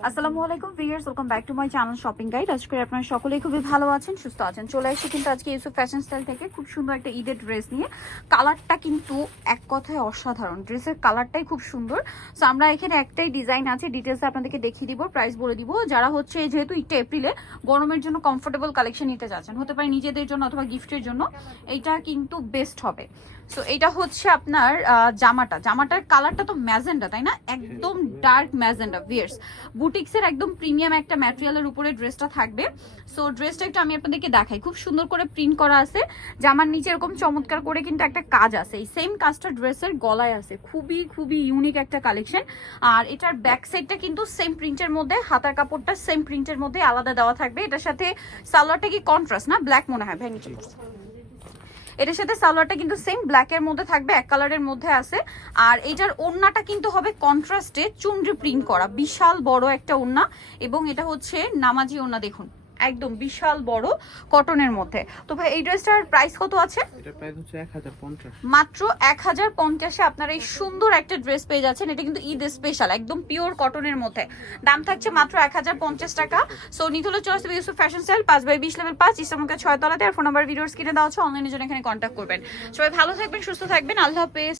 আসসালামু আলাইকুম viewers, welcome back to my channel shopping guide. আজকে আপনারা সকলেই খুবই ভালো আছেন, সুস্থ আছেন। চলে আসি কিন্তু আজকে ইউসুফ ফ্যাশন স্টাইল থেকে খুব সুন্দর একটা ঈদের ড্রেস নিয়ে। কালারটা কিন্তু এক কথায় অসাধারণ, ড্রেসের কালারটাই খুব সুন্দর। সো আমরা এখানে একটাই ডিজাইন আছে, ডিটেলসে আপনাদেরকে দেখিয়ে দিব, প্রাইস বলে দিব। যারা হচ্ছে যেহেতু এটা এপ্রিলে গরমের জন্য কমফোর্টেবল কালেকশন নিতে যাচ্ছেন, হতে পারে নিজেদের জন্য অথবা গিফটের জন্য, এইটা কিন্তু বেস্ট হবে। সো এটা হচ্ছে আপনার জামাটার কালারটা তো ম্যাজেন্ডা, তাই না? একদম ডার্ক ম্যাজেন্ডা ভিয়ার্স। বুটিক্সের একদম প্রিমিয়াম একটা ম্যাটেরিয়ালের উপরে ড্রেসটা থাকবে। সো ড্রেসটা একটু আমি আপনাদেরকে দেখাই, খুব সুন্দর করে প্রিন্ট করা আছে। জামার নিচে এরকম চমৎকার করে কিন্তু একটা কাজ আছে, এই সেম কাজটা ড্রেসের গলায় আছে। খুবই খুবই ইউনিক একটা কালেকশন। আর এটার ব্যাক সাইডটা কিন্তু সেম প্রিন্টের মধ্যে, হাতার কাপড়টা সেম প্রিন্টের মধ্যে আলাদা দেওয়া থাকবে। এটার সাথে সালোয়ারটা কি কন্ট্রাস্ট না ব্ল্যাক মনে হয় ভাই? নিচে এটার সাথে সালোয়ারটা কিন্তু সেম ব্ল্যাকের মধ্যে থাকবে, এক কালারের মধ্যে আছে। আর এইটার ওড়নাটা কিন্তু হবে কন্ট্রাস্টে চুনরি প্রিন্ট করা, বিশাল বড় একটা ওড়না। এবং এটা হচ্ছে নামাজি ওড়না, দেখুন একদম বিশাল বড় কটনের মধ্যে। তো ভাই এই ড্রেসটার প্রাইস কত আছে? এটার প্রাইস হচ্ছে 1050, মাত্র 1050-এ আপনারা এই সুন্দর একটা ড্রেস পেয়ে যাচ্ছেন। এটা কিন্তু ঈদ স্পেশাল, একদম পিওর কটনের মধ্যে। দাম থাকছে মাত্র 1050 টাকা। সো নিতে হলে চলে আসবে ইউসুফ ফ্যাশন স্টাইল, 5/20 লেভেল 5, ইসলামকা 6 তলাতে। আর ফোন নাম্বার ভিডিওর স্ক্রিনে দেওয়া আছে, অনলাইনে জন্য এখানে কন্ট্যাক্ট করবেন। সবাই ভালো থাকবেন, সুস্থ থাকবেন, আল্লাহ হাফেজ।